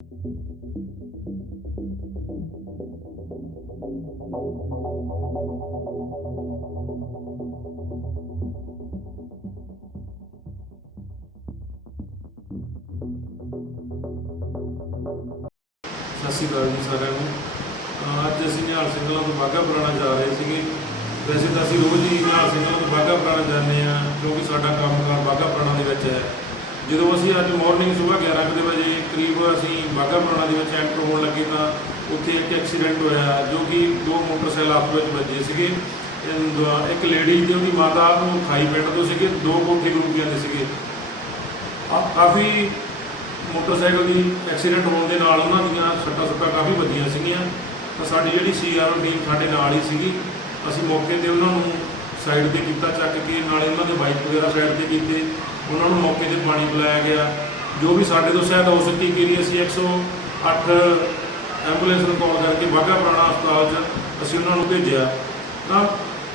ਸਤਿ ਸ਼੍ਰੀ ਅਕਾਲ ਜੀ ਸਾਰਿਆਂ ਨੂੰ। ਅੱਜ ਅਸੀਂ ਨਿਹਾਲ ਸਿੰਘਾਂ ਤੋਂ ਬਾਘਾ ਪੁਰਾਣਾ ਜਾ ਰਹੇ ਸੀਗੇ। ਵੈਸੇ ਤਾਂ ਅਸੀਂ ਰੋਜ਼ ਹੀ ਨਿਹਾਲ ਸਿੰਘਾਂ ਤੋਂ ਬਾਘਾ ਪੁਰਾਣਾ ਜਾਂਦੇ ਆ ਕਿਉਂਕਿ ਸਾਡਾ ਕੰਮਕਾਰ ਬਾਘਾ ਪੁਰਾਣਾ ਦੇ ਵਿੱਚ ਹੈ। ਜਦੋਂ ਅਸੀਂ ਅੱਜ ਮਾਰਨਿੰਗ ਸਵੇਰ 11 ਕੁ ਵਜੇ ਕਰੀਬ ਅਸੀਂ ਬਾਘਾ ਪੁਰਾਣਾ ਦੇ ਵਿੱਚ ਐਂਟਰ ਹੋਣ ਲੱਗੇ ਤਾਂ ਉੱਥੇ ਇੱਕ ਐਕਸੀਡੈਂਟ ਹੋਇਆ, ਜੋ ਕਿ ਦੋ ਮੋਟਰਸਾਈਕਲ ਆਪਸ ਵਿੱਚ ਵੱਜੇ ਸੀਗੇ। ਇਹ ਇੱਕ ਲੇਡੀ ਤੇ ਉਹਦੀ ਮਾਤਾ ਨੂੰ ਖਾਈ ਪਿੰਡ ਤੋਂ ਸੀਗੇ, ਦੋ ਕੋਠੀ ਗਰੂਪੀਆਂ ਦੇ ਸੀਗੇ। ਕਾਫੀ ਮੋਟਰਸਾਈਕਲ ਦੀ ਐਕਸੀਡੈਂਟ ਹੋਣ ਦੇ ਨਾਲ ਉਹਨਾਂ ਦੀਆਂ ਸੱਟਾਂ ਸੁੱਟਾਂ ਕਾਫੀ ਵੱਜੀਆਂ ਸੀਗੀਆਂ। ਤਾਂ ਸਾਡੀ ਜਿਹੜੀ ਸੀਆਰਓ ਟੀਮ ਸਾਡੇ ਨਾਲ ਹੀ ਸੀਗੀ। ਅਸੀਂ ਮੌਕੇ ਤੇ ਉਹਨਾਂ ਨੂੰ ਸਾਈਡ ਤੇ ਕੀਤਾ ਚੱਕ ਕੇ, ਨਾਲੇ ਉਹਨਾਂ ਦੇ ਬਾਈਕ ਵਗੈਰਾ ਸਾਈਡ ਤੇ ਕੀਤੇ। ਉਹਨਾਂ ਨੂੰ ਮੌਕੇ ਤੇ ਪਾਣੀ ਪਿਲਾਇਆ ਗਿਆ। ਜੋ ਵੀ ਸਾਡੇ ਤੋਂ ਸਹਾਇਤਾ ਹੋ ਸਕੀ ਕਿ ਅਸੀਂ 108 ਐਂਬੂਲੈਂਸ ਨੂੰ ਕਾਲ ਕਰਕੇ ਬਾਘਾ ਪੁਰਾਣਾ ਹਸਪਤਾਲ 'ਚ ਅਸੀਂ ਉਹਨਾਂ ਨੂੰ ਭੇਜਿਆ। ਤਾਂ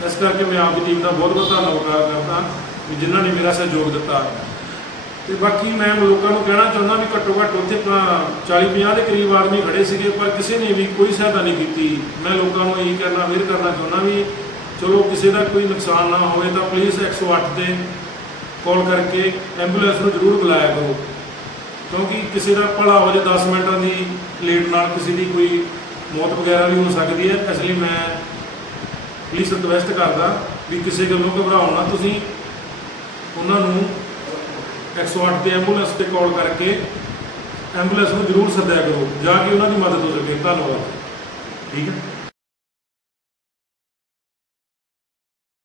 ਇਸ ਕਰਕੇ ਮੈਂ ਆਪ ਦੀ ਟੀਮ ਦਾ ਬਹੁਤ ਬਹੁਤ ਧੰਨਵਾਦ ਕਰਦਾ ਵੀ ਜਿਨ੍ਹਾਂ ਨੇ ਮੇਰਾ ਸਹਿਯੋਗ ਦਿੱਤਾ। ਤੇ ਬਾਕੀ ਮੈਂ ਲੋਕਾਂ ਨੂੰ ਕਹਿਣਾ ਚਾਹੁੰਦਾ ਵੀ ਘੱਟੋ ਘੱਟ ਉੱਥੇ 40 50 ਦੇ ਕਰੀਬ ਆਦਮੀ ਖੜੇ ਸੀਗੇ, ਪਰ ਕਿਸੇ ਨੇ ਵੀ ਕੋਈ ਸਹਾਇਤਾ ਨਹੀਂ ਕੀਤੀ। ਮੈਂ ਲੋਕਾਂ ਨੂੰ ਇਹੀ ਕਰਨਾ ਅਵੇਅਰ ਕਰਨਾ ਚਾਹੁੰਦਾ ਵੀ ਚਲੋ ਕਿਸੇ ਦਾ ਕੋਈ ਨੁਕਸਾਨ ਨਾ ਹੋਵੇ ਤਾਂ ਪਲੀਜ਼ 108 ਤੇ ਕਾਲ ਕਰਕੇ ਐਂਬੂਲੈਂਸ ਨੂੰ ਜ਼ਰੂਰ ਬੁਲਾਇਆ ਕਰੋ। ਕਿਉਂਕਿ ਕਿਸੇ ਦਾ ਭਲਾ ਹੋ ਜਾਏ 10 ਮਿੰਟਾਂ ਦੀ ਲੇਟ ਨਾਲ ਕਿਸੇ ਦੀ ਕੋਈ ਮੌਤ ਵਗੈਰਾ ਵੀ ਹੋ ਸਕਦੀ ਹੈ, ਇਸ ਲਈ ਮੈਂ ਪੁਲਿਸ ਰਿਕਵੈਸਟ ਕਰਦਾ ਵੀ ਕਿਸੇ ਗੱਲੋਂ ਘਬਰਾਓ ਨਾ। ਤੁਸੀਂ ਉਹਨਾਂ ਨੂੰ 108 ਤੇ ਐਂਬੂਲੈਂਸ ਤੇ ਕਾਲ ਕਰਕੇ ਐਂਬੂਲੈਂਸ ਨੂੰ ਜ਼ਰੂਰ ਸੱਦਿਆ ਕਰੋ, ਜਾਂ ਕਿ ਉਹਨਾਂ ਦੀ ਮਦਦ ਹੋ ਸਕੇ। ਧੰਨਵਾਦ। ਠੀਕ ਹੈ?